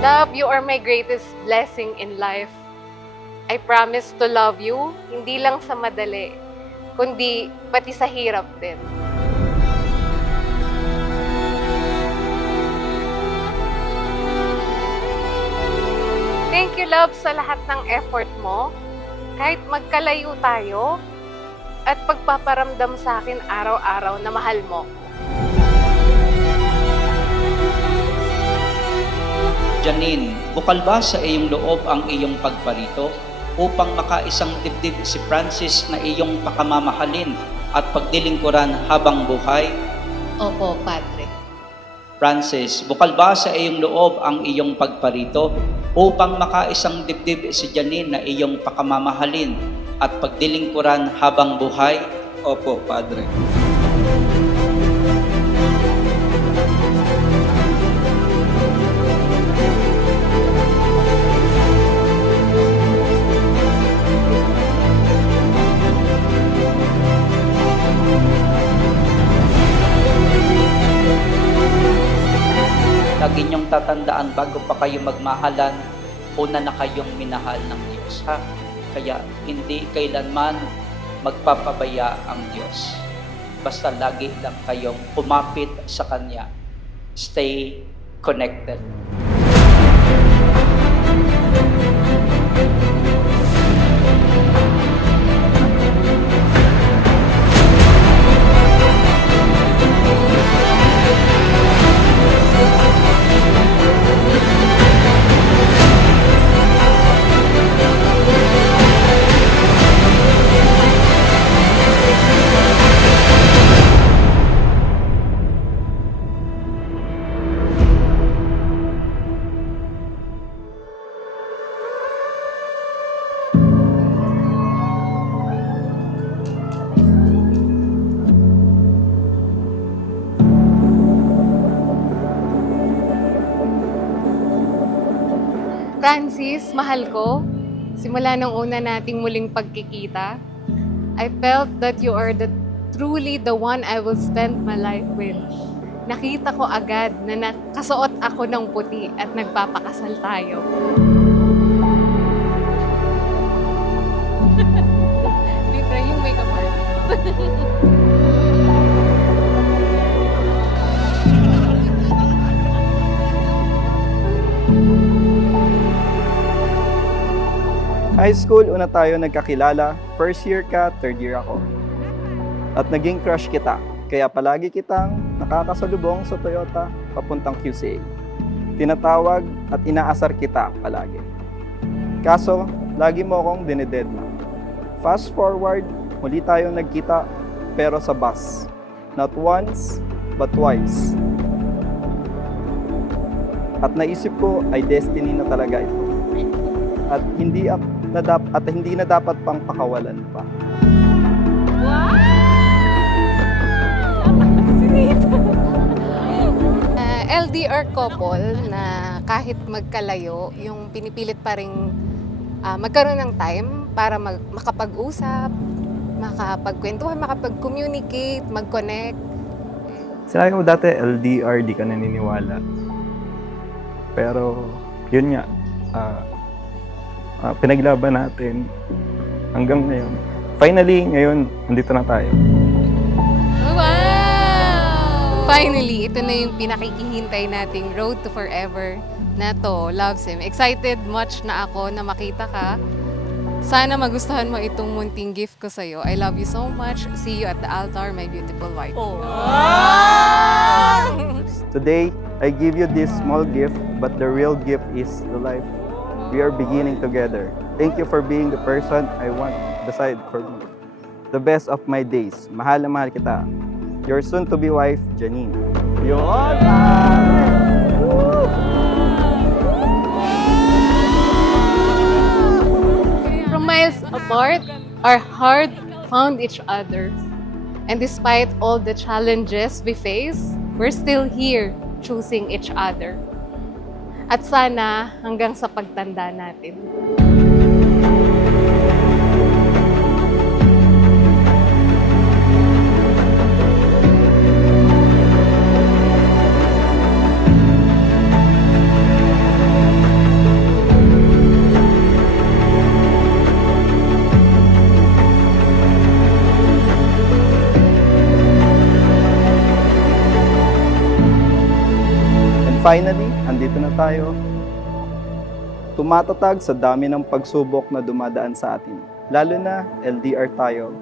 Love, you are my greatest blessing in life. I promise to love you, hindi lang sa madali, kundi pati sa hirap din. Thank you, love, sa lahat ng effort mo. Kahit magkalayo tayo, at pagpaparamdam sa akin araw-araw na mahal mo. Janine, bukal ba sa iyong loob ang iyong pagparito upang makaisang dibdib si Francis na iyong pakamamahalin at pagdilingkuran habang buhay? Opo, Padre. Francis, bukal ba sa iyong loob ang iyong pagparito upang makaisang dibdib si Janine na iyong pakamamahalin at pagdilingkuran habang buhay? Opo, Padre. Lagi niyong tatandaan bago pa kayo magmahalan, una na kayong minahal ng Diyos, ha? Kaya hindi kailanman magpapabaya ang Diyos. Basta lagi lang kayong kumapit sa Kanya. Stay connected. Francis, mahal ko, simula nung una nating muling pagkikita, I felt that you are truly the one I will spend my life with. Nakita ko agad na nakasuot ako ng puti at nagpapakasal tayo. Libra yung makeup artist. High school, una tayo nagkakilala. First year ka, third year ako. At naging crush kita. Kaya palagi kitang nakakasalubong sa Toyota papuntang QCA. Tinatawag at inaasar kita palagi. Kaso, lagi mo akong dinededma. Fast forward, muli tayong nagkita pero sa bus. Not once, but twice. At naisip ko ay destiny na talaga ito. At hindi na dapat pang pakawalan pa. LDR couple na kahit magkalayo, yung pinipilit pa rin magkaroon ng time para makapag-usap, makapagkwentuhan, makapag-communicate, mag-connect. Sinabi mo dati, LDR, di ka naniniwala. Pero, yun nga, pinaglaban natin hanggang ngayon. Finally, ngayon, nandito na tayo. Wow! Finally, ito na yung pinakikihintay nating Road to Forever na to, Love Sim. Excited much na ako na makita ka. Sana magustuhan mo itong munting gift ko sa'yo. I love you so much. See you at the altar, my beautiful wife. Oh. Today, I give you this small gift, but the real gift is the life we are beginning together. Thank you for being the person I want beside for me. The best of my days. Mahal na mahal kita. Your soon-to-be wife, Janine. Yun! From miles apart, our heart found each other. And despite all the challenges we face, we're still here choosing each other. At sana hanggang sa pagtanda natin. finally, andito na tayo. Tumatatag sa dami ng pagsubok na dumadaan sa atin. Lalo na LDR tayo.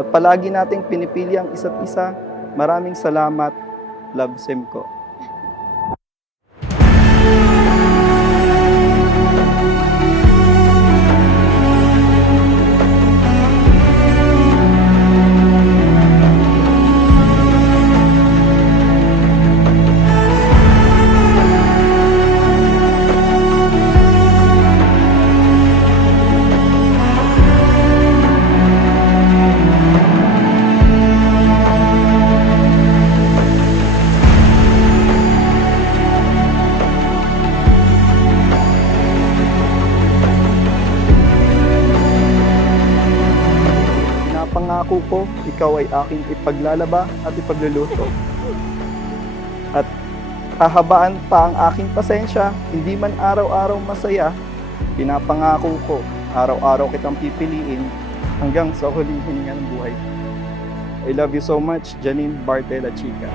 At palagi nating pinipili ang isa't isa. Maraming salamat, Love Sim ko. Pangako ko, ikaw ay aking ipaglalaba at ipagluluto. At hahabaan pa ang aking pasensya, hindi man araw-araw masaya, pinapangako ko, araw-araw kitang pipiliin hanggang sa huling hininga ng buhay. I love you so much, Janine Bartela Chica.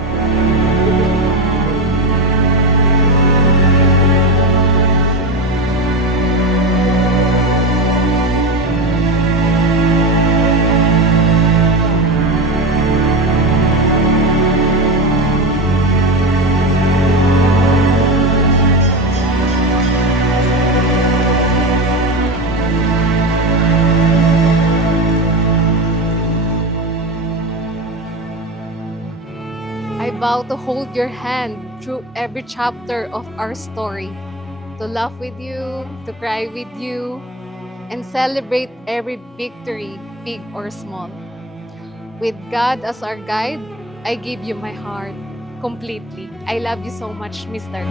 I vow to hold your hand through every chapter of our story, to laugh with you, to cry with you, and celebrate every victory, big or small. With God as our guide, I give you my heart completely. I love you so much, Mr.